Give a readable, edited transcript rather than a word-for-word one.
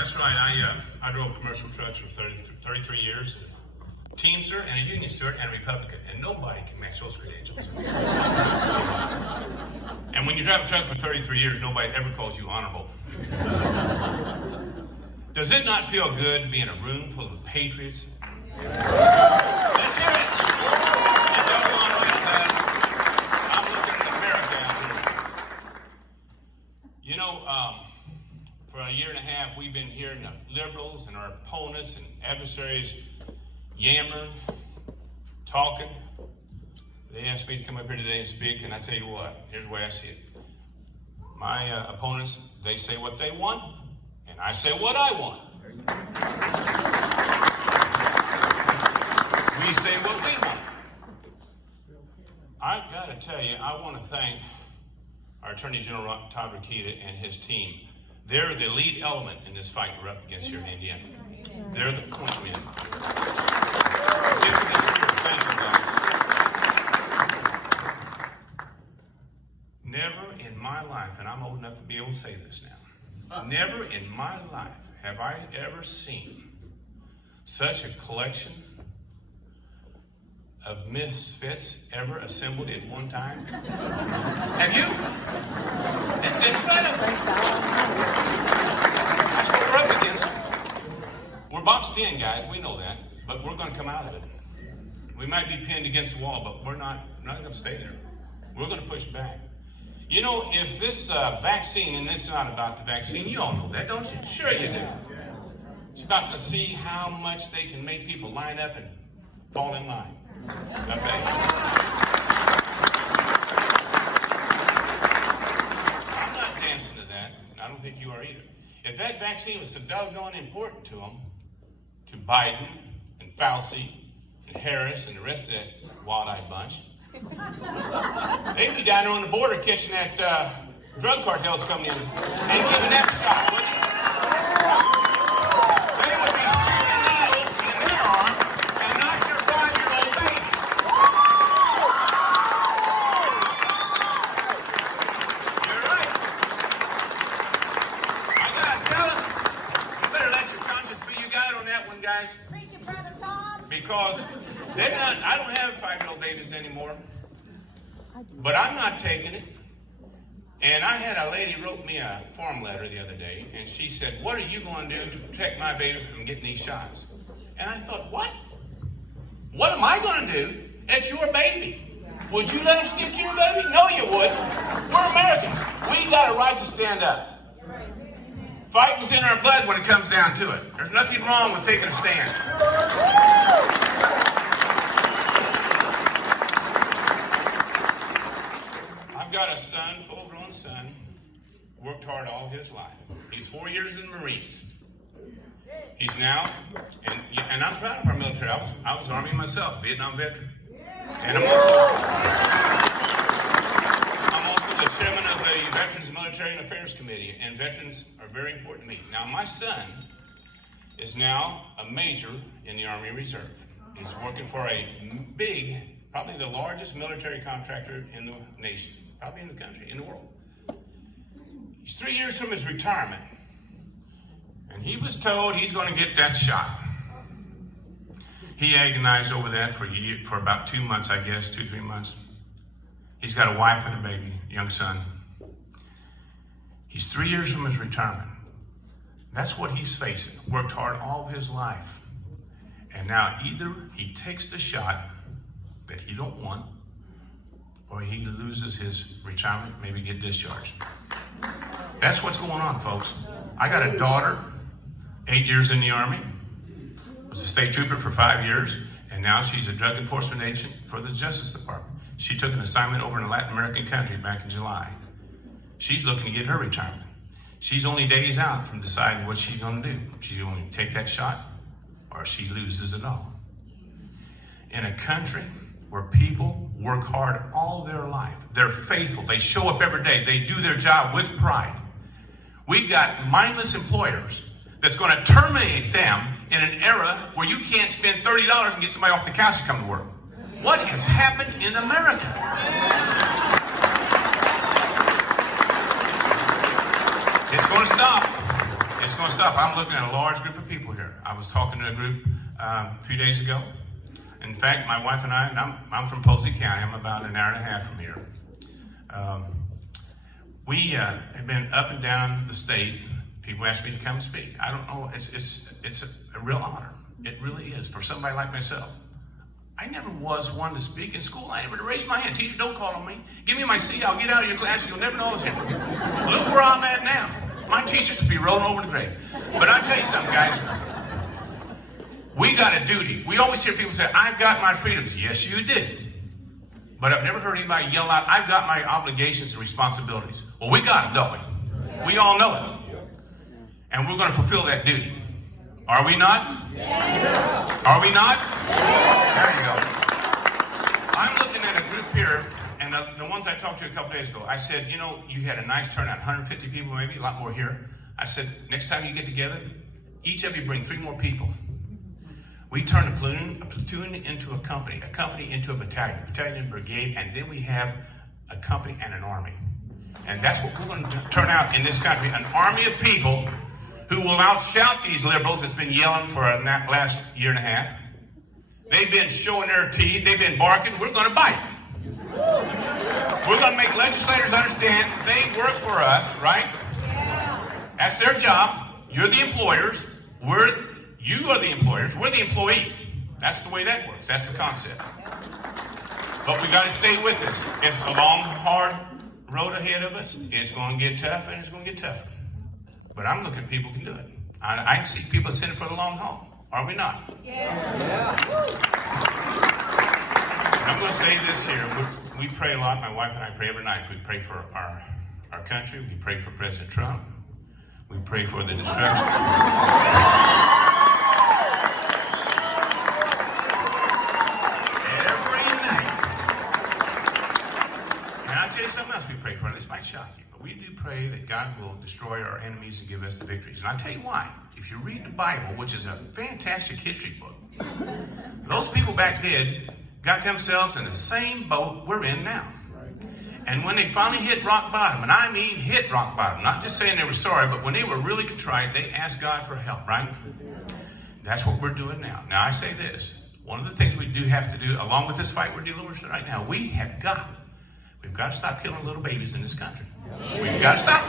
that's right. I drove commercial trucks for 33 years. Teamster and a Union steward and a Republican, and nobody can match those credentials. And when you drive a truck for 33 years, nobody ever calls you honorable. Does it not feel good to be in a room full of patriots? Let's hear it. It does want to be done. I'm looking at America out here. You know, for a year and a half, we've been hearing the liberals and our opponents and adversaries yammering, talking. They asked me to come up here today and speak, and I tell you what, here's the way I see it. My opponents, they say what they want, and I say what I want. We say what we want. I've got to tell you, I want to thank our Attorney General Todd Rokita and his team. They're the lead element in this fight we're up against here in Indiana. They're the point men. Never in my life, and I'm old enough to be able to say this now, never in my life have I ever seen such a collection of misfits ever assembled at one time. Have you? It's incredible. That's what we're up against. We're boxed in, guys. We know that. But we're going to come out of it. We might be pinned against the wall, but we're not going to stay there. We're going to push back. You know, if this vaccine, and it's not about the vaccine, you all know that, don't you? Sure you do. It's about to see how much they can make people line up and fall in line. Okay? I'm not dancing to that. I don't think you are either. If that vaccine was so doggone important to them, to Biden and Fauci and Harris and the rest of that wild-eyed bunch, they'd be down there on the border catching that drug cartels coming in and giving that shot, wouldn't they? They would be sticking needles in their arm and not your 5-year-old baby. You're right. I gotta tell it. You better let your conscience be your guide on that one, guys. Preach it, Brother Tom. Because I don't have 5-year-old babies anymore. But I'm not taking it. And I had a lady wrote me a form letter the other day, and she said, "What are you going to do to protect my baby from getting these shots?" And I thought, what? What am I going to do? It's your baby. Would you let them stick your baby? No, you wouldn't. We're Americans. We got a right to stand up. Fighting's in our blood when it comes down to it. There's nothing wrong with taking a stand. I've got a son, full-grown son, worked hard all his life. He's 4 years in the Marines. He's now, and I'm proud of our military. I was Army myself, Vietnam veteran. And I'm also the chairman of the Veterans Military and Affairs Committee, and veterans are very important to me. Now, my son is now a major in the Army Reserve. He's working for a big, probably the largest military contractor in the nation, probably in the country, in the world. He's 3 years from his retirement, and he was told he's going to get that shot. He agonized over that for about 2 months, I guess, 2-3 months. He's got a wife and a baby, young son. He's 3 years from his retirement. That's what he's facing. Worked hard all of his life. And now either he takes the shot that he don't want, or he loses his retirement, maybe get discharged. That's what's going on, folks. I got a daughter, 8 years in the Army, was a state trooper for 5 years, and now she's a drug enforcement agent for the Justice Department. She took an assignment over in a Latin American country back in July. She's looking to get her retirement. She's only days out from deciding what she's going to do. She's going to take that shot, or she loses it all. In a country where people work hard all their life, they're faithful, they show up every day, they do their job with pride. We've got mindless employers that's going to terminate them in an era where you can't spend $30 and get somebody off the couch to come to work. What has happened in America? It's going to stop. It's going to stop. I'm looking at a large group of people here. I was talking to a group a few days ago. In fact, my wife and I'm from Posey County. I'm about an hour and a half from here. We have been up and down the state. People ask me to come and speak. I don't know. It's a real honor. It really is for somebody like myself. I never was one to speak in school. I never raised my hand. Teacher, don't call on me. Give me my C. I'll get out of your class. You'll never know I was here. Look where I'm at now. My teachers would be rolling over the grave. But I'll tell you something, guys. We got a duty. We always hear people say, I've got my freedoms. Yes, you did. But I've never heard anybody yell out, I've got my obligations and responsibilities. Well, we got them, don't we? We all know it. And we're going to fulfill that duty. Are we not? Yeah. Are we not? Yeah. There you go. I'm looking at a group here, and the ones I talked to a couple days ago, I said, you know, you had a nice turnout, 150 people maybe, a lot more here. I said, next time you get together, each of you bring 3 more people. We turn a platoon into a company into a battalion, brigade, and then we have a company and an army. And that's what we're going to turn out in this country, an army of people who will outshout these liberals that's been yelling for the last year and a half. They've been showing their teeth. They've been barking. We're going to bite. We're going to make legislators understand they work for us, right? That's their job. You're the employers. You are the employers. We're the employee. That's the way that works. That's the concept. But we got to stay with this. It's a long, hard road ahead of us. It's going to get tough, and it's going to get tougher. But I'm looking at people who can do it. I can see people that's in it for the long haul. Are we not? Yeah. I'm going to say this here. We pray a lot. My wife and I pray every night. We pray for our country. We pray for President Trump. We pray for the destruction. Every night. And I'll tell you something else we pray for. This might shock you. We do pray that God will destroy our enemies and give us the victories. And I'll tell you why. If you read the Bible, which is a fantastic history book, those people back then got themselves in the same boat we're in now. And when they finally hit rock bottom, and I mean hit rock bottom, not just saying they were sorry, but when they were really contrite, they asked God for help, right? That's what we're doing now. Now, I say this. One of the things we do have to do, along with this fight we're dealing with right now, we've got to stop killing little babies in this country. We've got to stop